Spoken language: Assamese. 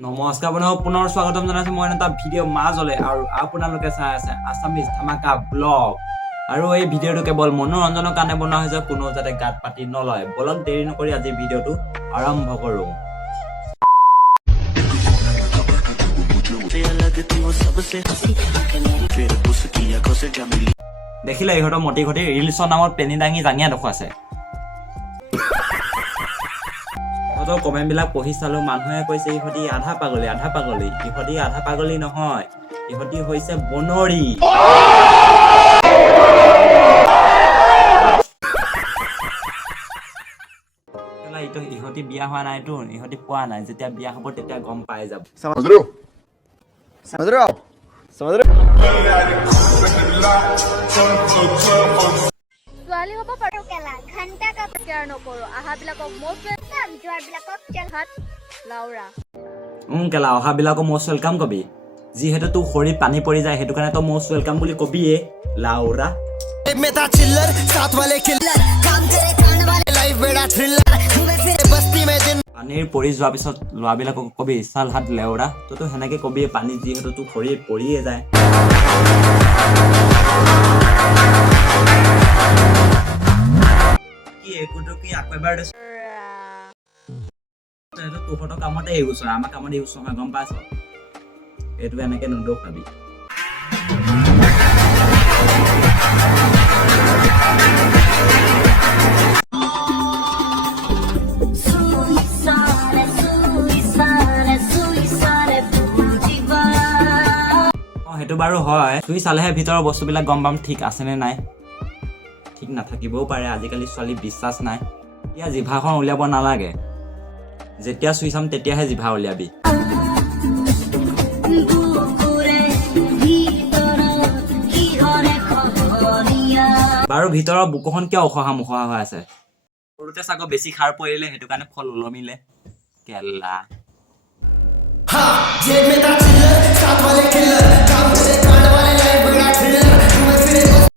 নমস্কাৰ বন্ধু পুনৰ স্বাগতম জনাইছো মই এটা ভিডিঅ' মাজলে আৰু আপোনালোকে চাই আছে আছামিজ ধামাকা ব্লগ আৰু এই ভিডিঅ'টো কেৱল মনোৰঞ্জনৰ কাৰণে বনোৱা হৈছে কোনো যাতে গাত পাতি নলয় বলক দেৰি নকৰি আজি ভিডিঅ'টো আৰম্ভ কৰো দেখিলে ইহঁতৰ মতি ঘটি ৰিলছৰ নামত পেনি দাঙি জাঙিয়া দেখুৱাইছে কমেন্ট বিলাক পঢ়ি চালো মানুহে কৈছে ইহঁতি আধা পাগলী ইহঁতি আধা পাগলী নহয় ইহঁতি হৈছে বনৰী ইহঁতি বিয়া হোৱা নাইতো ইহঁতি পোৱা নাই যেতিয়া বিয়া হ'ব তেতিয়া গম পাই যাব suwali hobo paru kela ghanta ka share no koro aha bilakok most welcome joar bilakok chalhat laura কেলা অহা বিলাকক most welcome কবি যিহেতু তু খৰি পানী পৰি যায় হেতু কাৰণে তো most welcome বুলি কবিয়ে লাউৰা मेता चिल्लर साथ वाले किल्लर काम करे कांड वाले लाइफ बेड़ा थ्रिलर घूमे फिरे बस्ती में दिन পানীৰ পৰি যোৱাৰ পিছত লৰা বিলাকক কবি চাল হাত লেউৰা তো হেনেকে কবি পানী যিহেতু তু খৰি পৰিয়ে যায় কি একোটো কি আকবাৰ দে তো ফটো কামতে ইউজ হয় আমাৰ কামতে ইউজ হয় গম পাইছ এটো এনেকে নদো খাবি হেতু বাৰু হয় তুই চালেহে ভিতৰৰ বস্তুবিলাক গম পাম ঠিক আছে নে নাই ঠিক নাথাকিবও পাৰে আজিকালি ছোৱালী বিশ্বাস নাই এতিয়া জিভাখন উলিয়াব নালাগে যেতিয়া চুই চাম তেতিয়াহে জিভা উলিয়াবি বাৰু ভিতৰৰ বুকুখন কিয় অখহা মুখহা হৈ আছে সৰুতে চাগৈ বেছি খাৰ পৰিলে হেতু কাৰণে ফল ওলমিলে কেলা